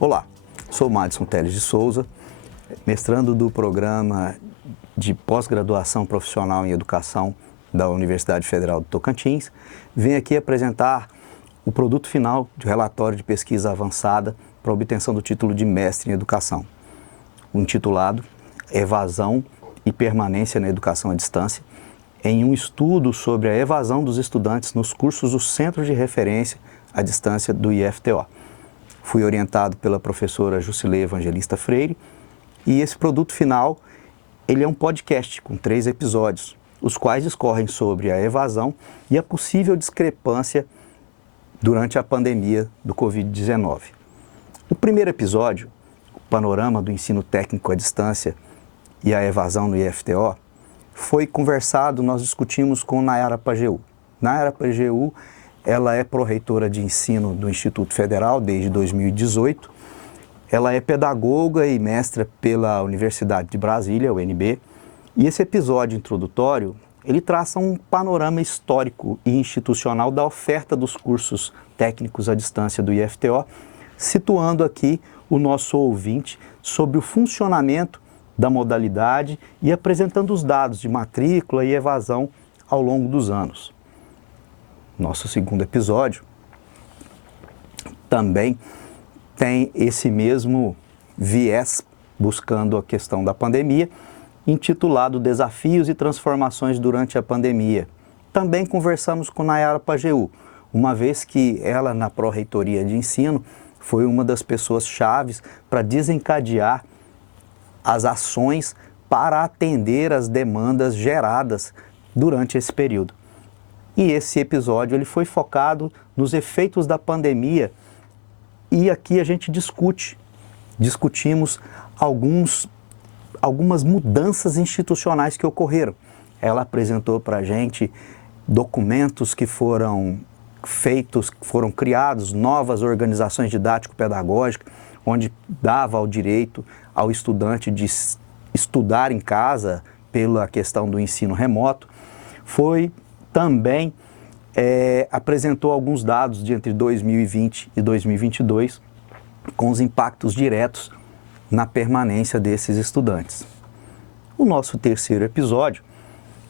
Olá, sou Madison Teles de Souza, mestrando do programa de pós-graduação profissional em educação da Universidade Federal do Tocantins. Venho aqui apresentar o produto final de relatório de pesquisa avançada para obtenção do título de mestre em educação, intitulado Evasão e Permanência na Educação à Distância, em um estudo sobre a evasão dos estudantes nos cursos do Centro de Referência à Distância do IFTO. Fui orientado pela professora Jusilei Evangelista Freire e esse produto final, ele é um podcast com 3 episódios, os quais discorrem sobre a evasão e a possível discrepância durante a pandemia do Covid-19. O primeiro episódio, o panorama do ensino técnico à distância e a evasão no IFTO, foi conversado, nós discutimos com Nayara Pajeú. Nayara Pajeú, ela é pró-reitora de ensino do Instituto Federal desde 2018. Ela é pedagoga e mestra pela Universidade de Brasília, UNB. E esse episódio introdutório, ele traça um panorama histórico e institucional da oferta dos cursos técnicos à distância do IFTO, situando aqui o nosso ouvinte sobre o funcionamento da modalidade e apresentando os dados de matrícula e evasão ao longo dos anos. Nosso segundo episódio também tem esse mesmo viés, buscando a questão da pandemia, intitulado Desafios e Transformações durante a Pandemia. Também conversamos com Nayara Pajeú, uma vez que ela, na pró-reitoria de ensino, foi uma das pessoas chaves para desencadear as ações para atender as demandas geradas durante esse período. E esse episódio ele foi focado nos efeitos da pandemia e aqui a gente discutimos algumas mudanças institucionais que ocorreram. Ela apresentou para a gente documentos que foram feitos, foram criados, novas organizações didático-pedagógicas, onde dava o direito ao estudante de estudar em casa pela questão do ensino remoto. Foi também, apresentou alguns dados de entre 2020 e 2022, com os impactos diretos na permanência desses estudantes. O nosso terceiro episódio,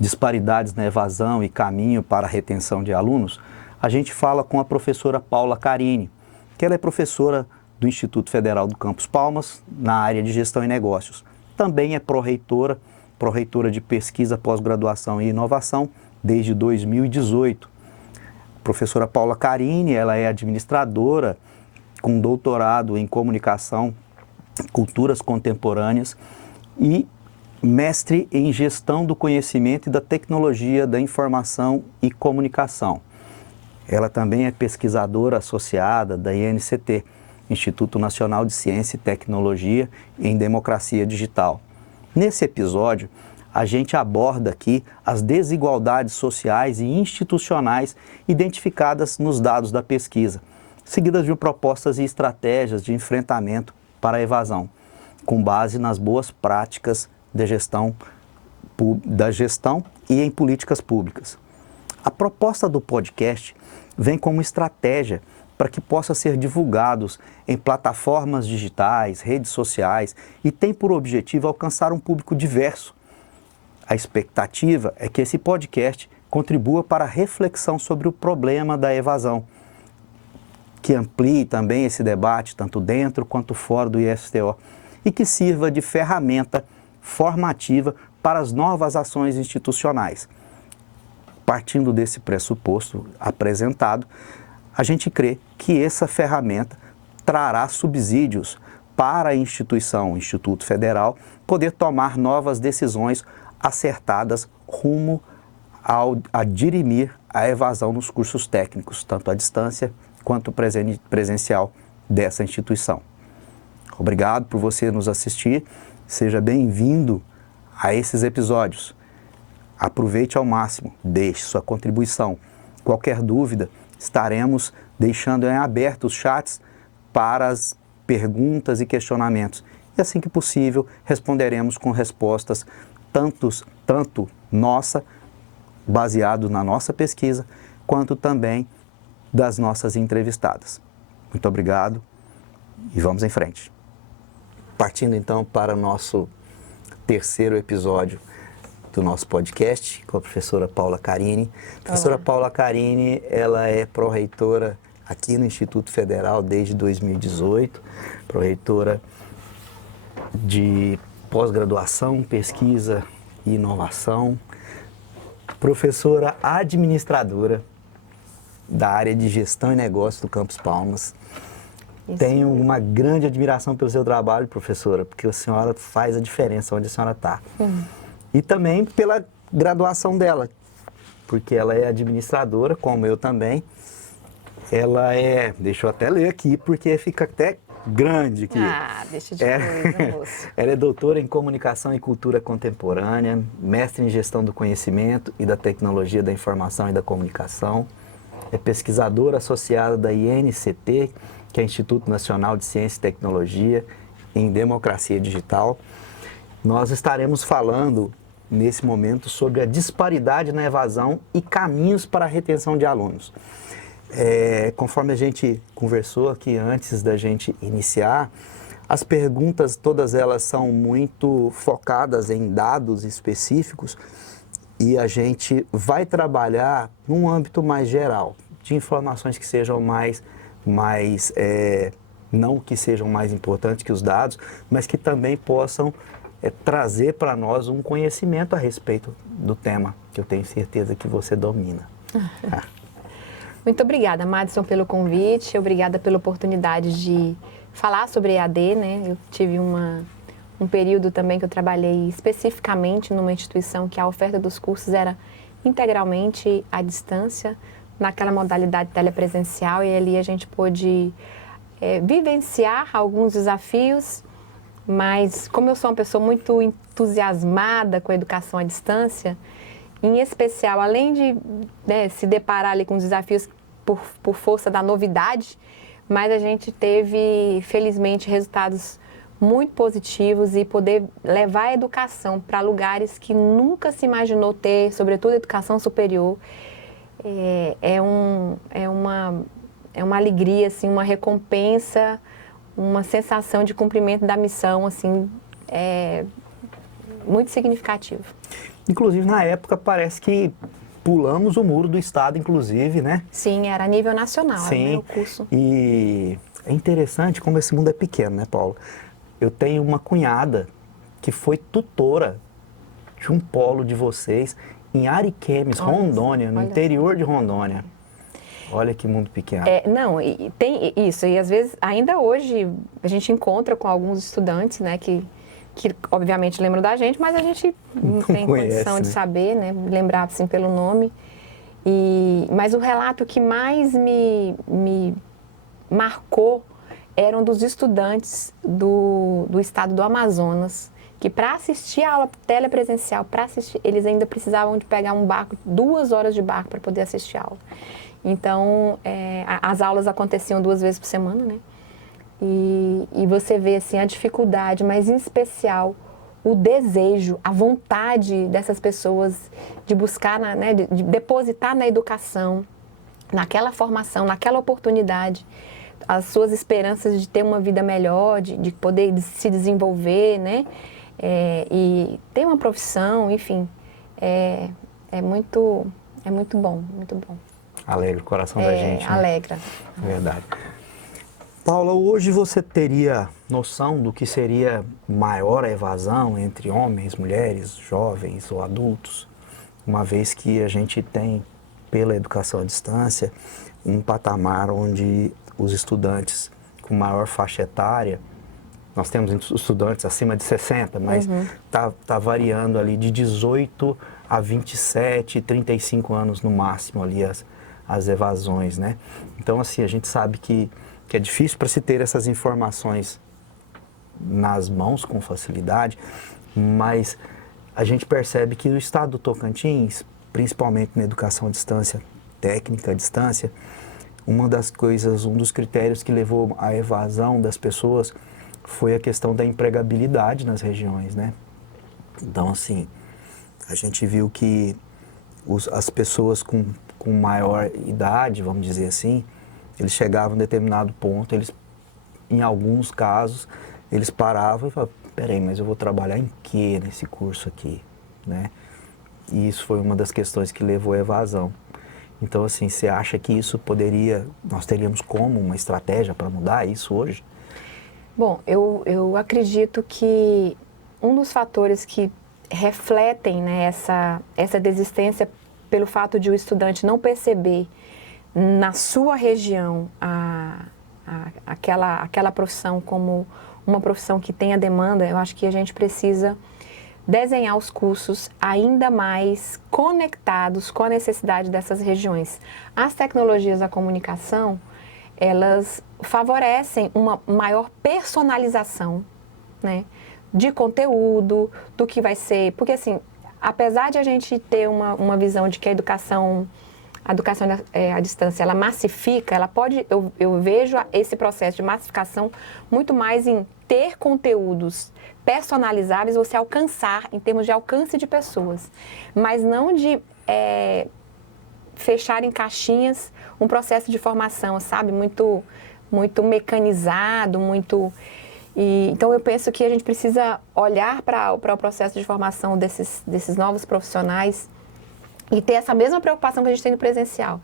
Disparidades na Evasão e Caminho para a Retenção de Alunos, a gente fala com a professora Paula Carini, que ela é professora do Instituto Federal do Campus Palmas, na área de Gestão e Negócios. Também é pró-reitora de Pesquisa, Pós-Graduação e Inovação desde 2018. A professora Paula Carini, ela é administradora com doutorado em Comunicação, Culturas Contemporâneas e mestre em Gestão do Conhecimento e da Tecnologia da Informação e Comunicação. Ela também é pesquisadora associada da INCT, Instituto Nacional de Ciência e Tecnologia em Democracia Digital. Nesse episódio, a gente aborda aqui as desigualdades sociais e institucionais identificadas nos dados da pesquisa, seguidas de propostas e estratégias de enfrentamento para a evasão, com base nas boas práticas da gestão e em políticas públicas. A proposta do podcast vem como estratégia para que possa ser divulgados em plataformas digitais, redes sociais e tem por objetivo alcançar um público diverso. A expectativa é que esse podcast contribua para a reflexão sobre o problema da evasão, que amplie também esse debate tanto dentro quanto fora do IFTO e que sirva de ferramenta formativa para as novas ações institucionais. Partindo desse pressuposto apresentado, a gente crê que essa ferramenta trará subsídios para a instituição, o Instituto Federal, poder tomar novas decisões acertadas rumo a dirimir a evasão nos cursos técnicos, tanto à distância quanto presencial dessa instituição. Obrigado por você nos assistir, seja bem-vindo a esses episódios. Aproveite ao máximo, deixe sua contribuição. Qualquer dúvida, estaremos deixando em aberto os chats para as perguntas e questionamentos. E assim que possível, responderemos com respostas tanto nossa, baseado na nossa pesquisa, quanto também das nossas entrevistadas. Muito obrigado e vamos em frente. Partindo então para o nosso terceiro episódio do nosso podcast com a professora Paula Carini. A professora Paula Carini, ela é pró-reitora aqui no Instituto Federal desde 2018, pró-reitora de pós-graduação, pesquisa e inovação, professora administradora da área de gestão e negócios do Campus Palmas. Tenho uma grande admiração pelo seu trabalho, professora, porque a senhora faz a diferença onde a senhora está. E também pela graduação dela, porque ela é administradora, como eu também. Ela é, deixa eu até ler aqui, porque fica até grande aqui. Deixa de coisa, moço. Ela é doutora em Comunicação e Cultura Contemporânea, mestre em Gestão do Conhecimento e da Tecnologia da Informação e da Comunicação. É pesquisadora associada da INCT, que é Instituto Nacional de Ciência e Tecnologia em Democracia Digital. Nós estaremos falando, nesse momento, sobre a disparidade na evasão e caminhos para a retenção de alunos. Conforme a gente conversou aqui antes da gente iniciar, as perguntas, todas elas são muito focadas em dados específicos e a gente vai trabalhar num âmbito mais geral, de informações que sejam não que sejam mais importantes que os dados, mas que também possam trazer para nós um conhecimento a respeito do tema, que eu tenho certeza que você domina. Muito obrigada, Madison, pelo convite, obrigada pela oportunidade de falar sobre EAD, né? Eu tive um período também que eu trabalhei especificamente numa instituição que a oferta dos cursos era integralmente à distância, naquela modalidade telepresencial, e ali a gente pôde vivenciar alguns desafios, mas como eu sou uma pessoa muito entusiasmada com a educação à distância, em especial, além de se deparar ali com os desafios por força da novidade, mas a gente teve, felizmente, resultados muito positivos e poder levar a educação para lugares que nunca se imaginou ter, sobretudo a educação superior, é uma alegria, assim, uma recompensa, uma sensação de cumprimento da missão, assim, muito significativo. Inclusive, na época, parece que pulamos o muro do estado, inclusive, né? Sim, era a nível nacional. Sim, o curso. E é interessante como esse mundo é pequeno, né, Paula? Eu tenho uma cunhada que foi tutora de um polo de vocês em Ariquemes, Rondônia, no interior de Rondônia. Olha que mundo pequeno. Não, e tem isso, e às vezes, ainda hoje, a gente encontra com alguns estudantes, né, que obviamente lembram da gente, mas a gente não tem condição de saber, né, lembrar assim pelo nome. Mas o relato que mais me marcou eram dos estudantes do estado do Amazonas, que para assistir a aula telepresencial, eles ainda precisavam de pegar um barco, 2 horas de barco para poder assistir a aula. Então, as aulas aconteciam 2 vezes por semana, né? E você vê assim, a dificuldade, mas em especial o desejo, a vontade dessas pessoas de buscar, de depositar na educação, naquela formação, naquela oportunidade, as suas esperanças de ter uma vida melhor, de poder se desenvolver, né? E ter uma profissão, enfim, é muito bom, muito bom. Alegra o coração da gente. Alegra. Né? Verdade. Paula, hoje você teria noção do que seria maior a evasão entre homens, mulheres, jovens ou adultos, uma vez que a gente tem, pela educação à distância, um patamar onde os estudantes com maior faixa etária, nós temos estudantes acima de 60, mas tá variando ali de 18 a 27, 35 anos no máximo ali as evasões, né? Então, assim, a gente sabe que é difícil para se ter essas informações nas mãos com facilidade, mas a gente percebe que o estado do Tocantins, principalmente na educação à distância, técnica à distância, uma das coisas, um dos critérios que levou à evasão das pessoas foi a questão da empregabilidade nas regiões, né? Então, assim, a gente viu que as pessoas com maior idade, vamos dizer assim, eles chegavam a um determinado ponto, eles em alguns casos, eles paravam e falavam, peraí, mas eu vou trabalhar em quê nesse curso aqui, né? E isso foi uma das questões que levou à evasão. Então, assim, você acha que isso nós teríamos como uma estratégia para mudar isso hoje? Bom, eu acredito que um dos fatores que refletem, né, essa desistência pelo fato de o estudante não perceber na sua região aquela profissão como uma profissão que tenha demanda, eu acho que a gente precisa desenhar os cursos ainda mais conectados com a necessidade dessas regiões. As tecnologias da comunicação, elas favorecem uma maior personalização, né, de conteúdo, do que vai ser... Porque, assim, apesar de a gente ter uma visão de que a educação à distância, ela massifica, ela pode... Eu vejo esse processo de massificação muito mais em ter conteúdos personalizáveis, você alcançar, em termos de alcance de pessoas, mas não de fechar em caixinhas um processo de formação, sabe? Muito mecanizado, então, eu penso que a gente precisa olhar para o processo de formação desses novos profissionais e ter essa mesma preocupação que a gente tem no presencial.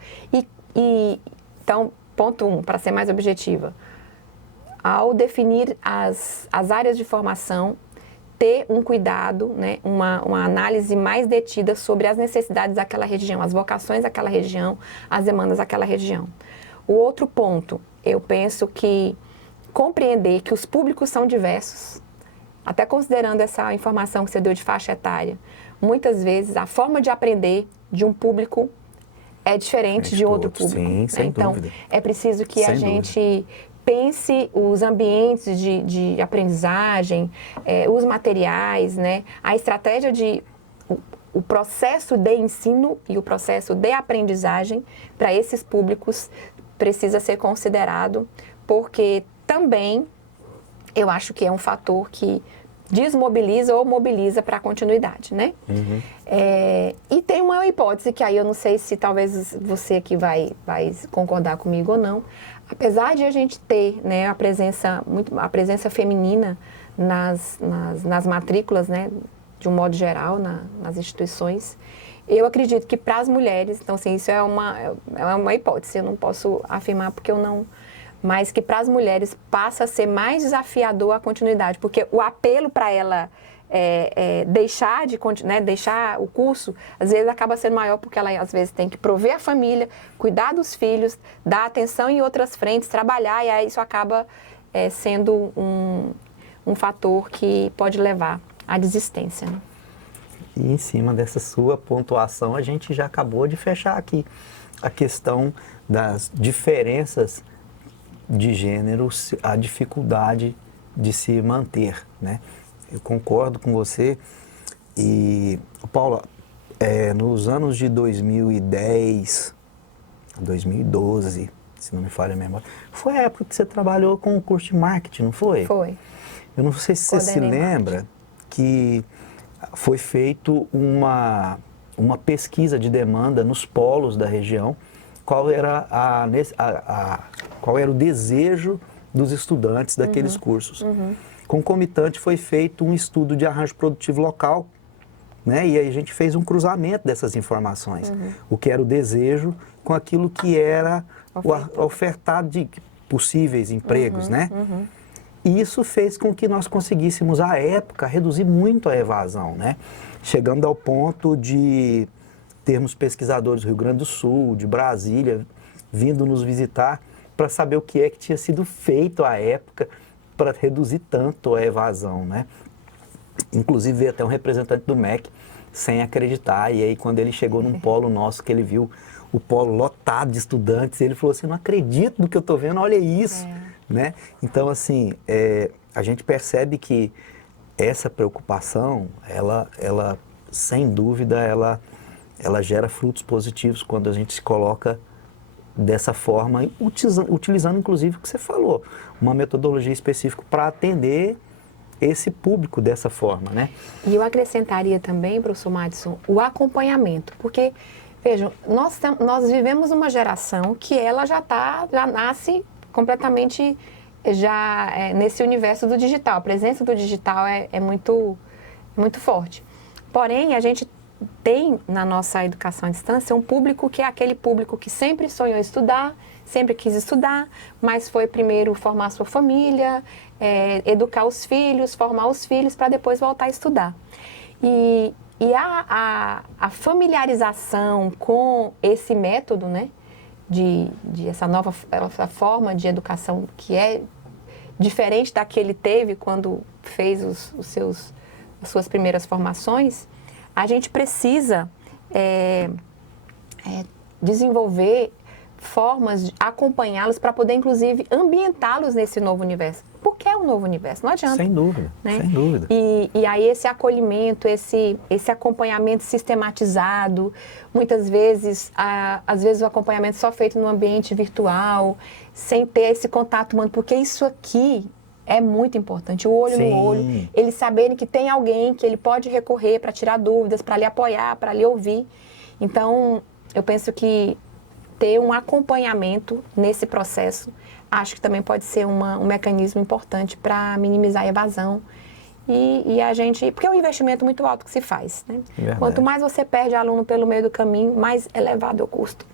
Então, ponto 1, para ser mais objetiva, ao definir as áreas de formação, ter um cuidado, né, uma análise mais detida sobre as necessidades daquela região, as vocações daquela região, as demandas daquela região. O outro ponto, eu penso que compreender que os públicos são diversos, até considerando essa informação que você deu de faixa etária, muitas vezes a forma de aprender de um público é diferente de outro público. Sim, sem então, dúvida. É preciso que a gente pense os ambientes de aprendizagem, os materiais, né? A estratégia o processo de ensino e o processo de aprendizagem para esses públicos precisa ser considerado, porque também eu acho que é um fator que desmobiliza ou mobiliza para a continuidade, né? Uhum. E tem uma hipótese que aí eu não sei se talvez você aqui vai concordar comigo ou não. Apesar de a gente ter, né, a presença feminina nas matrículas, né, de um modo geral, nas instituições, eu acredito que para as mulheres, então assim, isso é uma hipótese, eu não posso afirmar porque eu não... Mas que para as mulheres passa a ser mais desafiador a continuidade, porque o apelo para ela deixar o curso, às vezes acaba sendo maior porque ela às vezes tem que prover a família, cuidar dos filhos, dar atenção em outras frentes, trabalhar, e aí isso acaba sendo um fator que pode levar à desistência, né? E em cima dessa sua pontuação, a gente já acabou de fechar aqui a questão das diferenças de gênero, a dificuldade de se manter, né? Eu concordo com você. E, Paula, nos anos de 2010, 2012, se não me falha a memória, foi a época que você trabalhou com o curso de marketing, não foi? Foi. Eu não sei se você se lembra que foi feito uma pesquisa de demanda nos polos da região, qual era o desejo dos estudantes daqueles cursos. Concomitante foi feito um estudo de arranjo produtivo local, né? E aí a gente fez um cruzamento dessas informações. O que era o desejo com aquilo que era ofertado de possíveis empregos, né? E isso fez com que nós conseguíssemos, à época, reduzir muito a evasão, né? Chegando ao ponto de termos pesquisadores do Rio Grande do Sul, de Brasília, vindo nos visitar para saber o que é que tinha sido feito à época para reduzir tanto a evasão, né? Inclusive veio até um representante do MEC sem acreditar, e aí quando ele chegou num polo nosso, que ele viu o polo lotado de estudantes, ele falou assim, não acredito no que eu estou vendo, olha isso, né? Então, assim, a gente percebe que essa preocupação, ela sem dúvida, ela gera frutos positivos quando a gente se coloca dessa forma, utilizando inclusive o que você falou, uma metodologia específica para atender esse público dessa forma, né? E eu acrescentaria também, professor Madison, o acompanhamento, porque, vejam, nós vivemos uma geração que ela já nasce completamente já nesse universo do digital. A presença do digital é muito forte. Porém, a gente tem na nossa educação à distância um público que é aquele público que sempre sonhou estudar, sempre quis estudar, mas foi primeiro formar sua família, educar os filhos, formar os filhos para depois voltar a estudar. E a familiarização com esse método, né, de essa nova essa forma de educação que é diferente da que ele teve quando fez as suas primeiras formações, a gente precisa desenvolver formas de acompanhá-los para poder, inclusive, ambientá-los nesse novo universo. Porque é um novo universo, não adianta. Sem dúvida, né? Sem dúvida. E aí esse acolhimento, esse acompanhamento sistematizado, muitas vezes, às vezes o acompanhamento só feito no ambiente virtual, sem ter esse contato humano, porque isso aqui é muito importante, o olho Sim. no olho, eles saberem que tem alguém que ele pode recorrer para tirar dúvidas, para lhe apoiar, para lhe ouvir. Então, eu penso que ter um acompanhamento nesse processo, acho que também pode ser um mecanismo importante para minimizar a evasão. E a gente, porque é um investimento muito alto que se faz, né? Quanto mais você perde aluno pelo meio do caminho, mais elevado é o custo.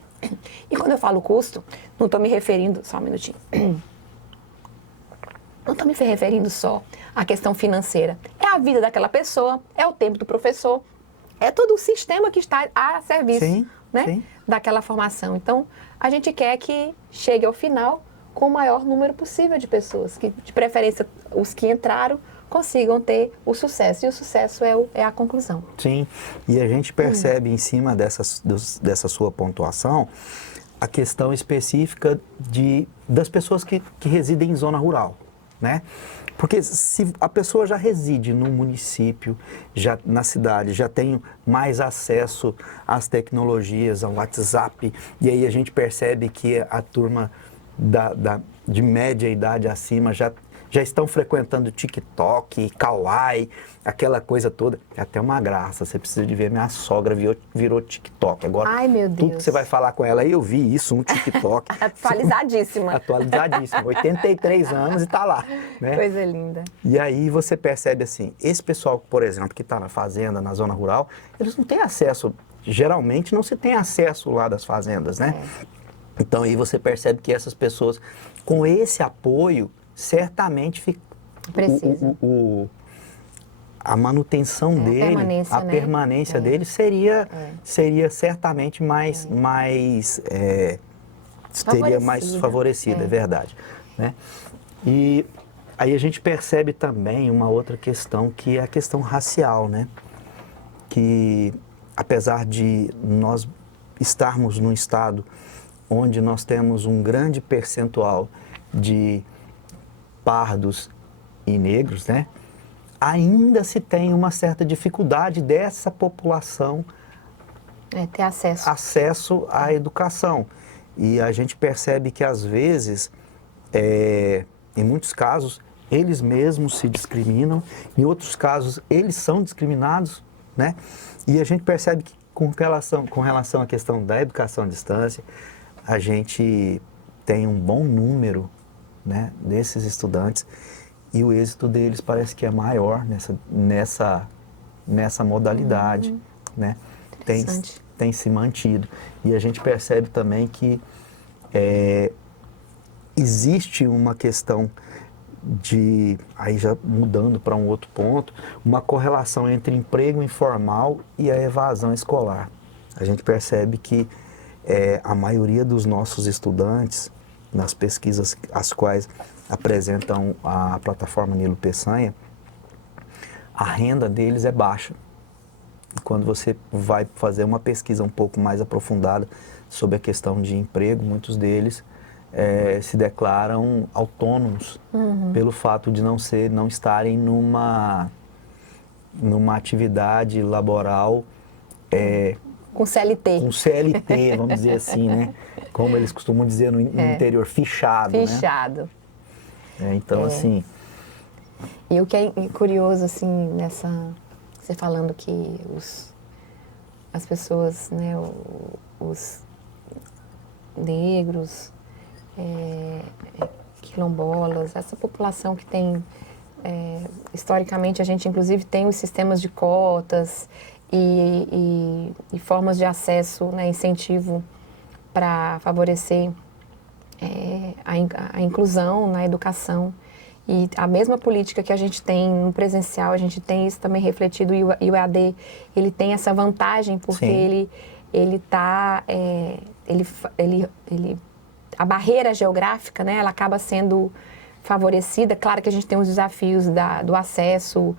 E quando eu falo custo, não estou me referindo, só um minutinho, não estou me referindo só à questão financeira. É a vida daquela pessoa, é o tempo do professor, é todo o sistema que está a serviço, sim, né? Sim. Daquela formação. Então, a gente quer que chegue ao final com o maior número possível de pessoas, que, de preferência, os que entraram consigam ter o sucesso. E o sucesso é a conclusão. Sim, e a gente percebe em cima dessa sua pontuação a questão específica das pessoas que residem em zona rural, né? Porque se a pessoa já reside no município, já na cidade, já tem mais acesso às tecnologias, ao WhatsApp, e aí a gente percebe que a turma de média idade acima já estão frequentando TikTok, Kawaii, aquela coisa toda. É até uma graça, você precisa de ver, minha sogra virou TikTok. Agora, ai, meu Deus, tudo que você vai falar com ela, eu vi isso no TikTok. Atualizadíssima. Atualizadíssima, 83 anos e tá lá, né? Coisa linda. E aí você percebe assim, esse pessoal, por exemplo, que está na fazenda, na zona rural, eles não têm acesso, geralmente não se tem acesso lá das fazendas, né? Então aí você percebe que essas pessoas, com esse apoio, certamente a manutenção dele, a permanência dele seria certamente mais favorecida, é verdade, né? E aí a gente percebe também uma outra questão, que é a questão racial, né? Que apesar de nós estarmos num estado onde nós temos um grande percentual de pardos e negros, né? Ainda se tem uma certa dificuldade dessa população ter acesso à educação. E a gente percebe que, às vezes, em muitos casos, eles mesmos se discriminam, em outros casos, eles são discriminados, né? E a gente percebe que, com relação à questão da educação à distância, a gente tem um bom número, né, desses estudantes, e o êxito deles parece que é maior nessa modalidade, né? Tem se mantido. E a gente percebe também que existe uma questão aí já mudando para um outro ponto, uma correlação entre emprego informal e a evasão escolar. A gente percebe que a maioria dos nossos estudantes, nas pesquisas as quais apresentam a plataforma Nilo Peçanha, a renda deles é baixa. E quando você vai fazer uma pesquisa um pouco mais aprofundada sobre a questão de emprego, muitos deles se declaram autônomos pelo fato de não estarem numa atividade laboral com CLT. Com CLT, vamos dizer assim, né? Como eles costumam dizer no interior, fichado, Fichado. Né? Então, assim... E o que é curioso, assim, você falando que as pessoas, né, os negros, quilombolas, essa população que tem, historicamente, a gente inclusive tem os sistemas de cotas e formas de acesso, né, incentivo para favorecer a inclusão na educação. E a mesma política que a gente tem no presencial, a gente tem isso também refletido, e o EAD, ele tem essa vantagem, porque a barreira geográfica, né, ela acaba sendo favorecida. Claro que a gente tem os desafios do acesso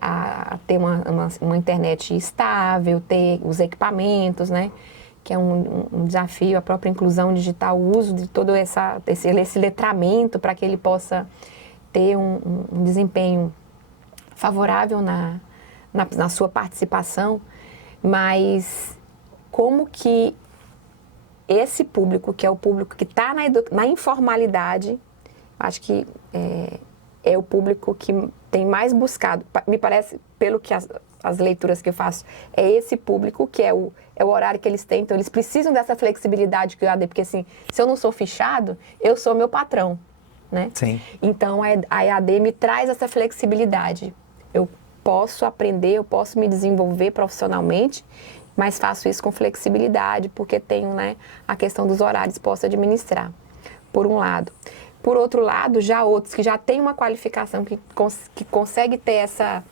a ter uma internet estável, ter os equipamentos, né, que é um desafio, a própria inclusão digital, o uso de todo esse letramento para que ele possa ter um desempenho favorável na sua participação. Mas como que esse público, que é o público que está na informalidade, acho que é o público que tem mais buscado, me parece, pelo que as leituras que eu faço, é esse público que é o horário que eles têm. Então, eles precisam dessa flexibilidade que o EAD, porque assim, se eu não sou fichado, eu sou meu patrão, né? Sim. Então, a EAD me traz essa flexibilidade. Eu posso aprender, eu posso me desenvolver profissionalmente, mas faço isso com flexibilidade, porque tenho, né, a questão dos horários, posso administrar, por um lado. Por outro lado, já outros que já têm uma qualificação, que consegue ter essa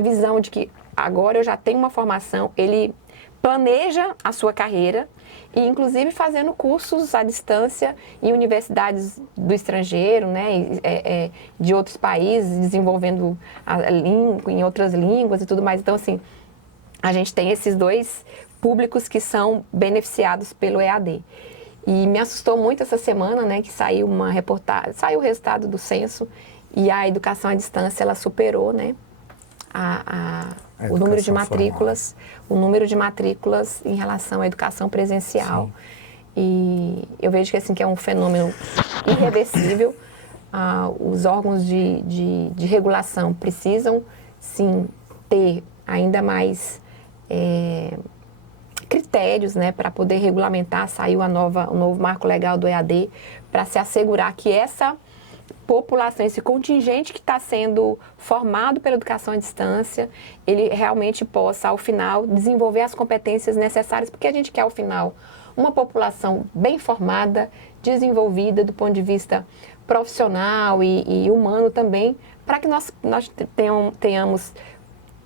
visão de que agora eu já tenho uma formação, ele planeja a sua carreira, e inclusive fazendo cursos à distância em universidades do estrangeiro, né, de outros países, desenvolvendo em outras línguas e tudo mais. Então, assim, a gente tem esses dois públicos que são beneficiados pelo EAD. E me assustou muito essa semana, né, que saiu uma reportagem, saiu o resultado do censo, e a educação à distância, ela superou, né, o número de matrículas, em relação à educação presencial. Sim. E eu vejo que, assim, que é um fenômeno irreversível. Os órgãos de regulação precisam, sim, ter ainda mais critérios, né, para poder regulamentar. Saiu o novo marco legal do EAD, para se assegurar que essa população, esse contingente que está sendo formado pela educação à distância, ele realmente possa, ao final, desenvolver as competências necessárias, porque a gente quer, ao final, uma população bem formada, desenvolvida do ponto de vista profissional e humano também, para que nós tenhamos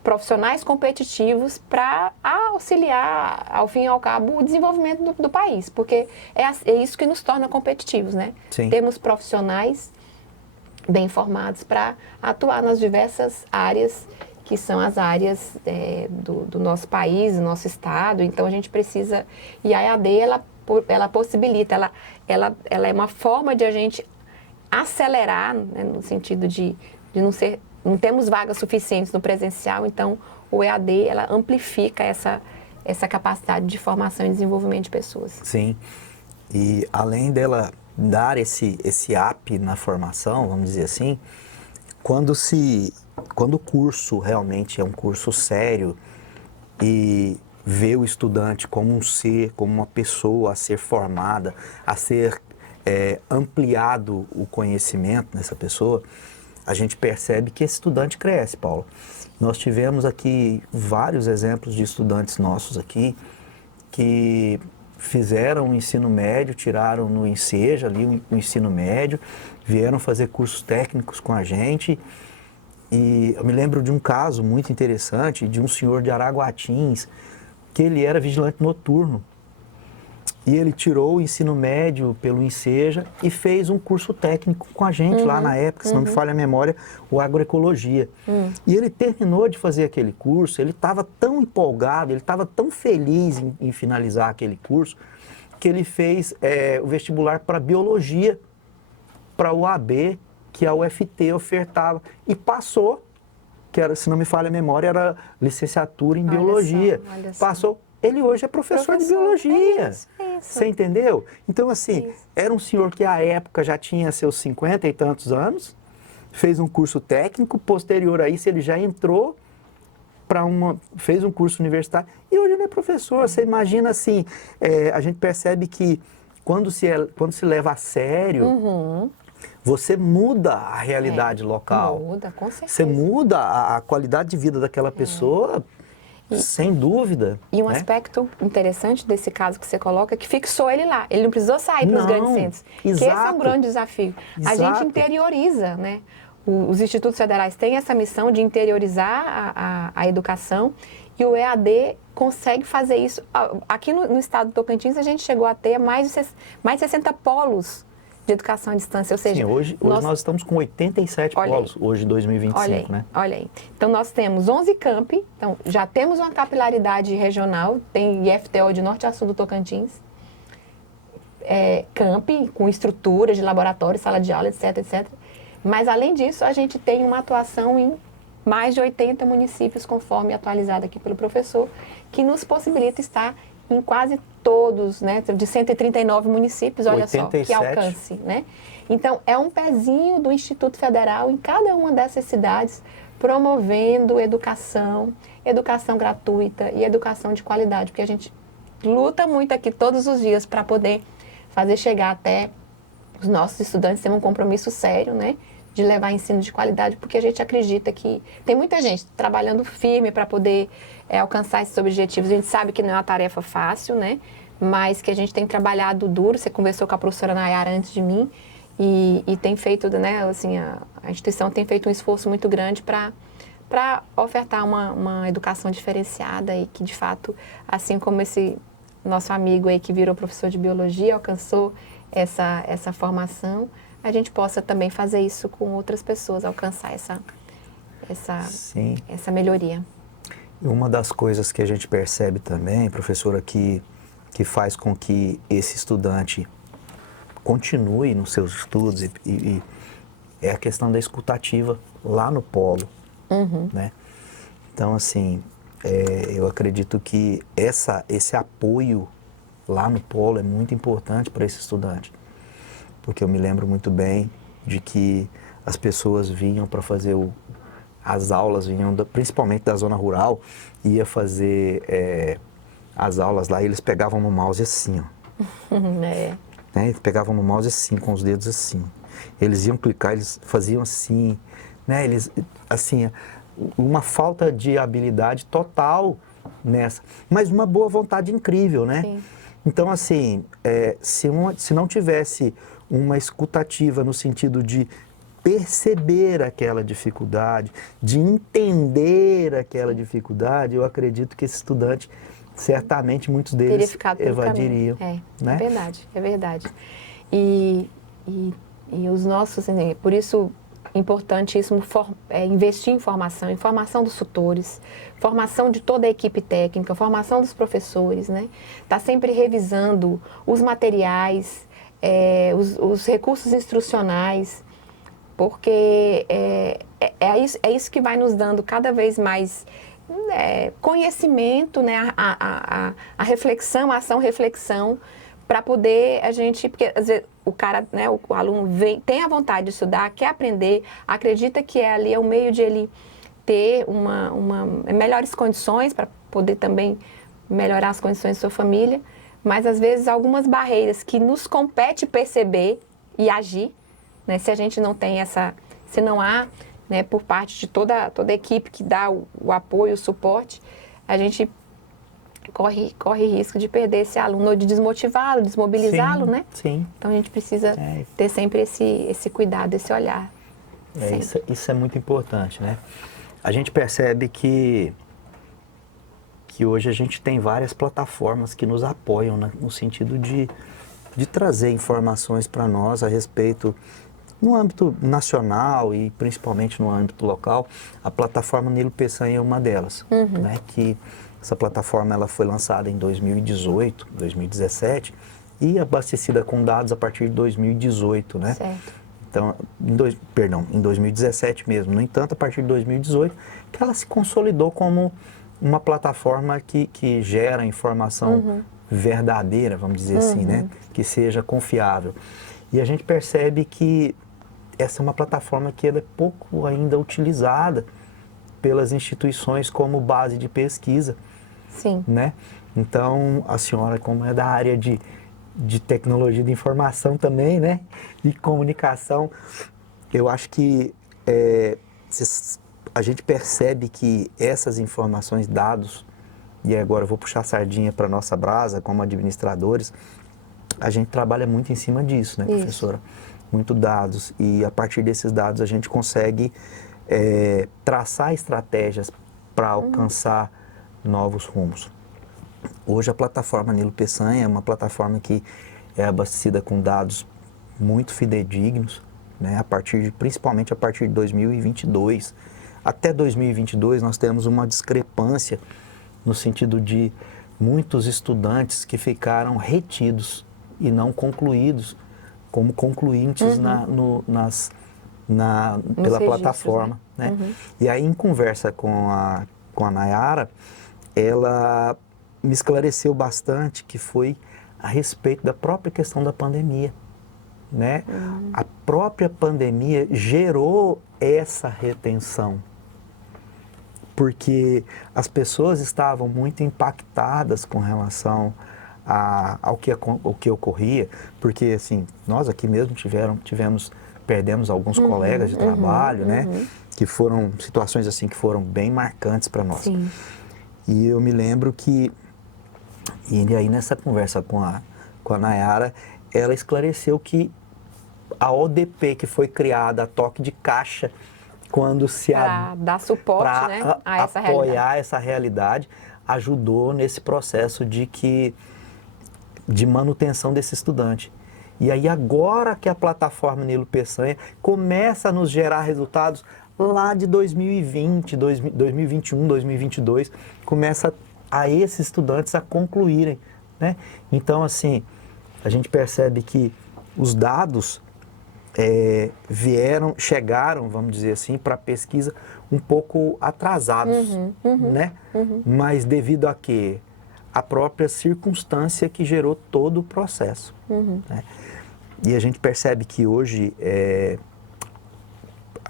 profissionais competitivos para auxiliar, ao fim e ao cabo, o desenvolvimento do país, porque é isso que nos torna competitivos, né? Sim. Temos profissionais bem formados para atuar nas diversas áreas, que são as áreas do nosso país, do nosso estado. Então, a gente precisa... E a EAD, ela possibilita, ela é uma forma de a gente acelerar, né, no sentido de não temos vagas suficientes no presencial, então o EAD, ela amplifica essa capacidade de formação e desenvolvimento de pessoas. Sim, e além dela dar esse up na formação, vamos dizer assim, quando o curso realmente é um curso sério e vê o estudante como um ser, como uma pessoa a ser formada, a ser ampliado o conhecimento nessa pessoa, a gente percebe que esse estudante cresce, Paulo. Nós tivemos aqui vários exemplos de estudantes nossos aqui que fizeram o ensino médio, tiraram no Enseja ali o ensino médio, vieram fazer cursos técnicos com a gente. E eu me lembro de um caso muito interessante de um senhor de Araguatins, que ele era vigilante noturno. E ele tirou o ensino médio pelo Enseja e fez um curso técnico com a gente lá na época, se não me falha a memória, o agroecologia. E ele terminou de fazer aquele curso, ele estava tão empolgado, ele estava tão feliz em finalizar aquele curso, que ele fez o vestibular para biologia, para o AB, que a UFT ofertava, e passou, que era, se não me falha a memória, era licenciatura em biologia. Olha só. Passou. Ele hoje é professor de biologia. Isso. Você entendeu? Então, assim, era um senhor que à época já tinha seus 50 e tantos anos, fez um curso técnico, posterior a isso ele já entrou fez um curso universitário e hoje ele é professor. Você imagina assim, a gente percebe que quando se leva a sério, você muda a realidade local. Muda, com certeza. Você muda a qualidade de vida daquela pessoa, sem dúvida. E um aspecto interessante desse caso que você coloca é que fixou ele lá. Ele não precisou sair para os grandes centros. Exato. Que esse é um grande desafio. Exato. A gente interioriza, né? Os institutos federais têm essa missão de interiorizar a educação e o EAD consegue fazer isso. Aqui no estado do Tocantins, a gente chegou a ter mais de 60 polos de educação à distância, ou seja... Sim, hoje nós estamos com 87 polos, hoje 2025, olha aí, né? Olha aí. Então, nós temos 11 campi, então já temos uma capilaridade regional, tem IFTO de norte a sul do Tocantins, campi com estrutura de laboratório, sala de aula, etc, etc. Mas, além disso, a gente tem uma atuação em mais de 80 municípios, conforme atualizado aqui pelo professor, que nos possibilita estar em quase todos, né, de 139 municípios, olha 87. só, que alcance, né? Então, é um pezinho do Instituto Federal em cada uma dessas cidades, promovendo educação gratuita e educação de qualidade, porque a gente luta muito aqui todos os dias para poder fazer chegar até os nossos estudantes, ter um compromisso sério, né, de levar ensino de qualidade, porque a gente acredita que tem muita gente trabalhando firme para poder alcançar esses objetivos. A gente sabe que não é uma tarefa fácil, né? Mas que a gente tem trabalhado duro. Você conversou com a professora Nayara antes de mim e tem feito, né? Assim, a instituição tem feito um esforço muito grande para ofertar uma educação diferenciada e que, de fato, assim como esse nosso amigo aí que virou professor de biologia, alcançou essa formação, a gente possa também fazer isso com outras pessoas, alcançar essa melhoria. E uma das coisas que a gente percebe também, professora, que faz com que esse estudante continue nos seus estudos e é a questão da escutativa lá no polo, né? Então, assim, eu acredito que esse apoio lá no polo é muito importante para esse estudante. Porque eu me lembro muito bem de que as pessoas vinham para fazer as aulas, vinham principalmente da zona rural, ia fazer as aulas lá e eles pegavam no mouse assim, ó. Né? Eles pegavam no mouse assim, com os dedos assim. Eles iam clicar, eles faziam assim, né? Eles, assim, uma falta de habilidade total nessa, mas uma boa vontade incrível, né? Sim. Então, assim, se não tivesse uma escutativa no sentido de perceber aquela dificuldade, de entender aquela dificuldade, eu acredito que esse estudante, certamente muitos deles evadiriam. Né? É verdade. E os nossos, por isso, importantíssimo investir em formação dos tutores, formação de toda a equipe técnica, formação dos professores, né? Tá sempre revisando os materiais, os recursos instrucionais, porque é isso que vai nos dando cada vez mais conhecimento, né? A reflexão, a ação-reflexão, para poder a gente, porque às vezes o cara, né, o aluno tem a vontade de estudar, quer aprender, acredita que ali é o meio de ele ter melhores condições para poder também melhorar as condições da sua família, mas às vezes algumas barreiras que nos compete perceber e agir, né, se a gente não tem se não há, né, por parte de toda a equipe que dá o apoio, o suporte, a gente corre risco de perder esse aluno, ou de desmotivá-lo, desmobilizá-lo, né? Sim. Então a gente precisa ter sempre esse cuidado, esse olhar. Isso é muito importante, né? A gente percebe que hoje a gente tem várias plataformas que nos apoiam, né, no sentido de trazer informações para nós a respeito, no âmbito nacional e principalmente no âmbito local. A plataforma Nilo Peçanha é uma delas, né? Que essa plataforma ela foi lançada em 2018, 2017 e abastecida com dados a partir de 2018, né? Certo. Então, em 2017 mesmo. No entanto, a partir de 2018, que ela se consolidou como uma plataforma que gera informação verdadeira, vamos dizer assim, né? Que seja confiável. E a gente percebe que essa é uma plataforma que ela é pouco ainda utilizada pelas instituições como base de pesquisa. Sim. Né? Então, a senhora, como é da área de de tecnologia de informação também, né? De comunicação. Eu acho que a gente percebe que essas informações, dados, e agora eu vou puxar a sardinha para a nossa brasa, como administradores, a gente trabalha muito em cima disso, né, professora? Muito dados, e a partir desses dados a gente consegue traçar estratégias para alcançar novos rumos. Hoje a plataforma Nilo Peçanha é uma plataforma que é abastecida com dados muito fidedignos, né, principalmente a partir de 2022. Até 2022 nós temos uma discrepância no sentido de muitos estudantes que ficaram retidos e não concluídos como concluintes pela plataforma, né? E aí, em conversa com a Nayara, ela me esclareceu bastante que foi a respeito da própria questão da pandemia, né? A própria pandemia gerou essa retenção, porque as pessoas estavam muito impactadas com relação ao que ocorria, porque assim, nós aqui mesmo perdemos alguns colegas de trabalho, né? Que foram situações assim que foram bem marcantes para nós. Sim. E eu me lembro que, e aí nessa conversa com a Nayara, ela esclareceu que a ODP que foi criada, a toque de caixa, quando para dar suporte, né, a essa apoiar essa realidade, ajudou nesse processo de manutenção desse estudante. E aí agora que a plataforma Nilo Peçanha começa a nos gerar resultados lá de 2020, 2021, 2022, começa a esses estudantes a concluírem, né? Então, assim, a gente percebe que os dados chegaram, vamos dizer assim, para a pesquisa um pouco atrasados, né? Mas devido a quê? A própria circunstância que gerou todo o processo. Né? E a gente percebe que hoje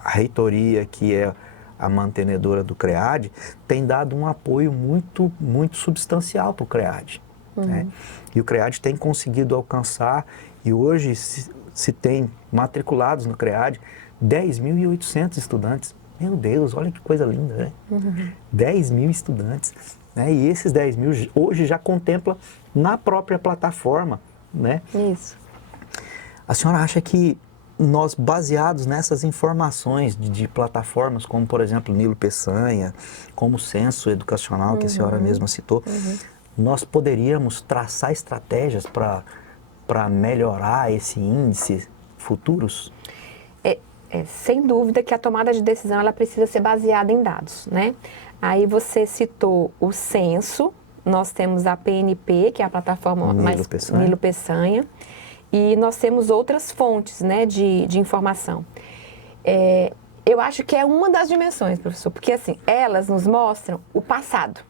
a reitoria, que é a mantenedora do CREAD, tem dado um apoio muito, muito substancial para o CREAD. Né? E o CREAD tem conseguido alcançar, e hoje se tem matriculados no CREAD 10.800 estudantes. Meu Deus, olha que coisa linda, né? 10 mil estudantes. Né? E esses 10 mil hoje já contempla na própria plataforma, né? Isso. A senhora acha que nós, baseados nessas informações de plataformas como, por exemplo, Nilo Peçanha, como o Censo Educacional, que a senhora mesma citou, nós poderíamos traçar estratégias para melhorar esse índice futuros? Sem dúvida que a tomada de decisão ela precisa ser baseada em dados, né? Aí você citou o censo, nós temos a PNP, que é a plataforma Nilo Peçanha, e nós temos outras fontes, né, de informação. Eu acho que é uma das dimensões, professor, porque assim, elas nos mostram o passado.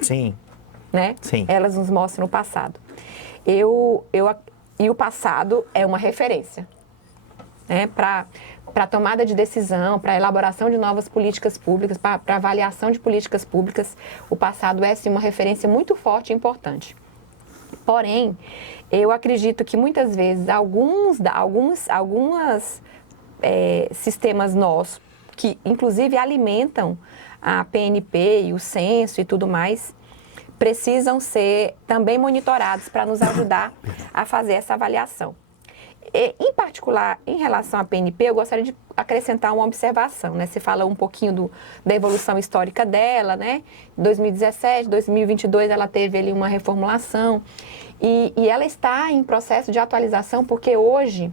Sim. Né? Sim. Elas nos mostram o passado. E o passado é uma referência, né, para a tomada de decisão, para a elaboração de novas políticas públicas, para avaliação de políticas públicas. O passado é, sim, uma referência muito forte e importante. Porém, eu acredito que muitas vezes alguns sistemas nossos, que inclusive alimentam a PNP e o censo e tudo mais, precisam ser também monitorados para nos ajudar a fazer essa avaliação. Em particular, em relação à PNP, eu gostaria de acrescentar uma observação, né? Você fala um pouquinho da evolução histórica dela, né? Em 2017, 2022, ela teve ali uma reformulação e ela está em processo de atualização porque hoje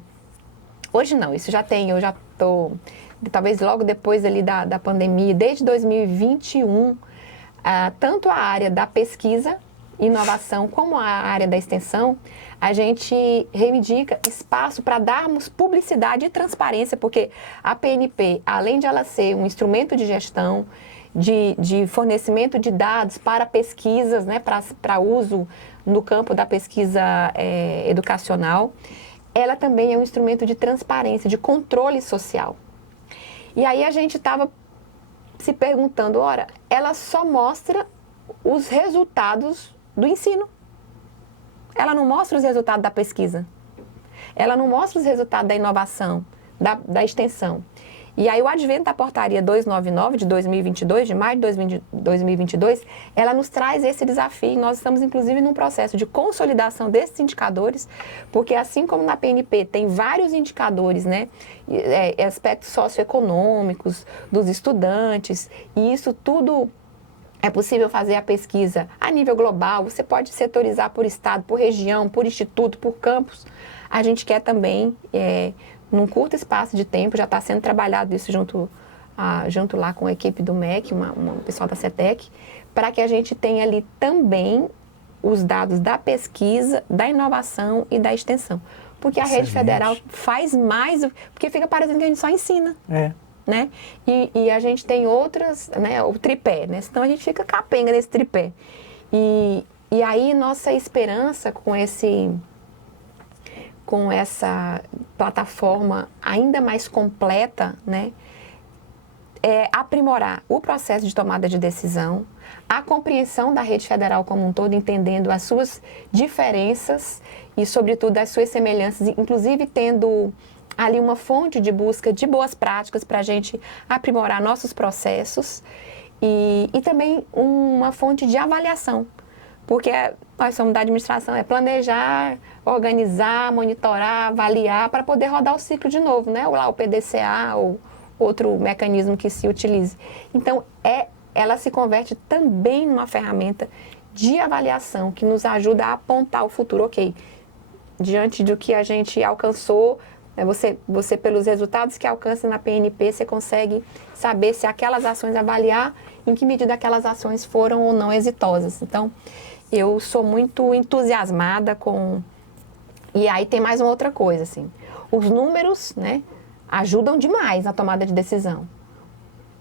não, isso já tem, eu já estou, talvez logo depois ali da pandemia, desde 2021, tanto a área da pesquisa, inovação, como a área da extensão, a gente reivindica espaço para darmos publicidade e transparência, porque a PNP, além de ela ser um instrumento de gestão, de fornecimento de dados para pesquisas, né, para uso no campo da pesquisa educacional, ela também é um instrumento de transparência, de controle social. E aí a gente estava se perguntando, ora, ela só mostra os resultados do ensino. ela não mostra os resultados da pesquisa. Ela não mostra os resultados da inovação, da extensão. E aí o advento da portaria 299 de 2022, de maio de 2022, ela nos traz esse desafio. Nós estamos, inclusive, num processo de consolidação desses indicadores, porque assim como na PNP tem vários indicadores, né, aspectos socioeconômicos dos estudantes, e isso tudo é possível fazer a pesquisa a nível global, você pode setorizar por estado, por região, por instituto, por campus. A gente quer também, num curto espaço de tempo, já está sendo trabalhado isso junto lá com a equipe do MEC, um pessoal da CETEC, para que a gente tenha ali também os dados da pesquisa, da inovação e da extensão. Porque a rede federal faz mais, porque fica parecendo que a gente só ensina. Né? E a gente tem outras, né, o tripé, né? Senão a gente fica capenga nesse tripé. E aí nossa esperança com essa plataforma ainda mais completa, né, é aprimorar o processo de tomada de decisão, a compreensão da rede federal como um todo, entendendo as suas diferenças e, sobretudo, as suas semelhanças, inclusive tendo ali uma fonte de busca de boas práticas para a gente aprimorar nossos processos e também uma fonte de avaliação, porque nós somos da administração, é planejar, organizar, monitorar, avaliar para poder rodar o ciclo de novo, né? Ou lá o PDCA ou outro mecanismo que se utilize. Então, ela se converte também numa ferramenta de avaliação que nos ajuda a apontar o futuro. Ok, diante do que a gente alcançou, você, pelos resultados que alcança na PNP, você consegue saber se aquelas ações, avaliar em que medida aquelas ações foram ou não exitosas. Então, eu sou muito entusiasmada com... E aí tem mais uma outra coisa, assim. Os números, né, ajudam demais na tomada de decisão,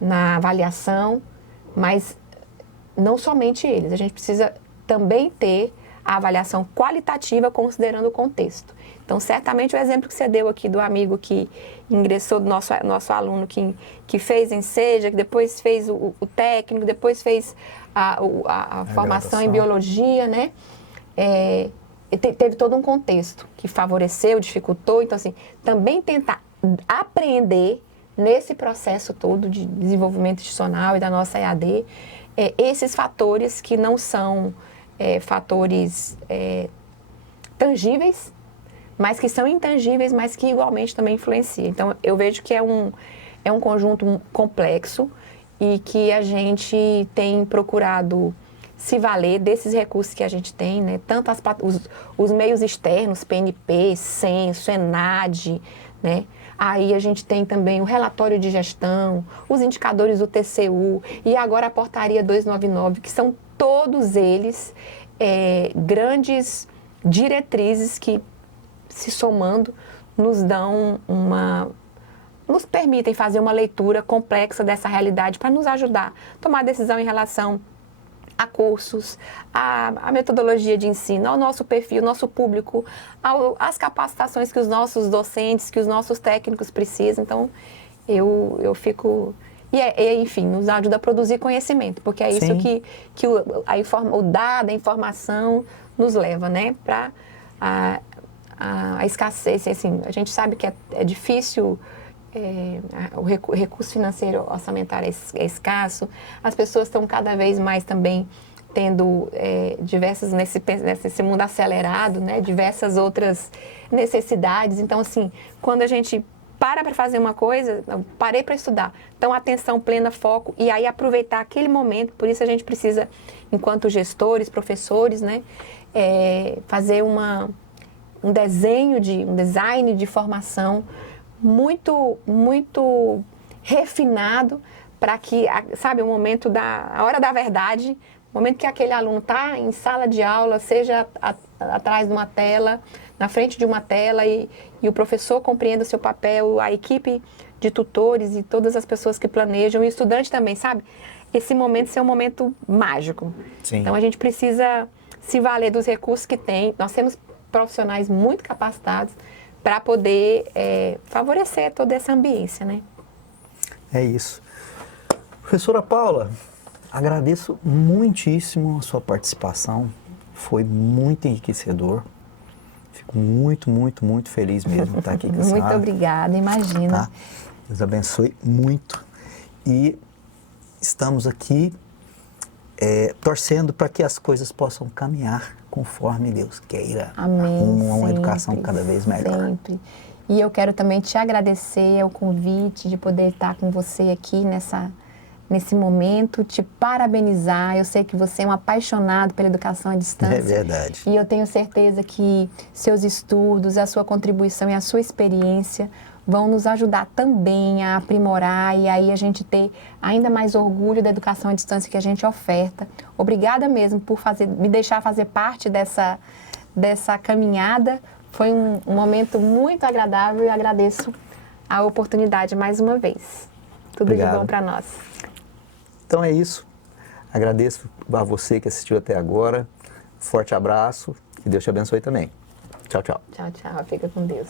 na avaliação, mas não somente eles. A gente precisa também ter a avaliação qualitativa considerando o contexto. Então, certamente o exemplo que você deu aqui do amigo que ingressou, do nosso aluno que fez Enseja, que depois fez o técnico, depois fez a formação em biologia, né? Teve todo um contexto que favoreceu, dificultou. Então, assim, também tentar apreender nesse processo todo de desenvolvimento institucional e da nossa EAD, esses fatores que não são fatores tangíveis, mas que são intangíveis, mas que igualmente também influenciam. Então, eu vejo que é um conjunto complexo e que a gente tem procurado se valer desses recursos que a gente tem, né? Tanto os meios externos, PNP, Censo, ENAD, né? Aí a gente tem também o relatório de gestão, os indicadores do TCU e agora a portaria 299, que são todos eles grandes diretrizes que, se somando, nos permitem fazer uma leitura complexa dessa realidade para nos ajudar a tomar decisão em relação a cursos, a metodologia de ensino, ao nosso perfil, nosso público, às capacitações que os nossos docentes, que os nossos técnicos precisam. Então, eu fico... enfim, nos ajuda a produzir conhecimento, porque é isso que o dado, a informação nos leva, né, para a escassez. Assim, a gente sabe que é difícil, o recurso financeiro orçamentário é escasso, as pessoas estão cada vez mais também tendo diversas, nesse mundo acelerado, né, diversas outras necessidades. Então, assim, quando a gente para fazer uma coisa, parei para estudar. Então, atenção plena, foco, e aí aproveitar aquele momento. Por isso a gente precisa, enquanto gestores, professores, né, fazer um design de formação muito, muito refinado para que, sabe, o momento a hora da verdade, o momento que aquele aluno está em sala de aula, seja atrás de uma tela, na frente de uma tela e o professor compreenda o seu papel, a equipe de tutores e todas as pessoas que planejam, e o estudante também, sabe? Esse momento ser um momento mágico. Sim. Então, a gente precisa se valer dos recursos que tem. Nós temos profissionais muito capacitados para poder favorecer toda essa ambiência, né? É isso. Professora Paula, agradeço muitíssimo a sua participação. foi muito enriquecedor. Fico muito, muito, muito feliz mesmo de estar aqui com a senhora. Muito obrigada, imagina. Tá? Deus abençoe muito. E estamos aqui torcendo para que as coisas possam caminhar conforme Deus queira. Amém. Rumo a uma Sempre, educação cada vez melhor. Sempre. E eu quero também te agradecer ao convite de poder estar com você aqui nesse momento, te parabenizar. Eu sei que você é um apaixonado pela educação à distância. É verdade. E eu tenho certeza que seus estudos, a sua contribuição e a sua experiência vão nos ajudar também a aprimorar e aí a gente ter ainda mais orgulho da educação à distância que a gente oferta. Obrigada mesmo por me deixar fazer parte dessa caminhada. Foi um momento muito agradável e agradeço a oportunidade mais uma vez. Tudo Obrigado. de bom para nós. Então é isso. Agradeço a você que assistiu até agora. Forte abraço. Que Deus te abençoe também. Tchau, tchau. Tchau, tchau. Fica com Deus.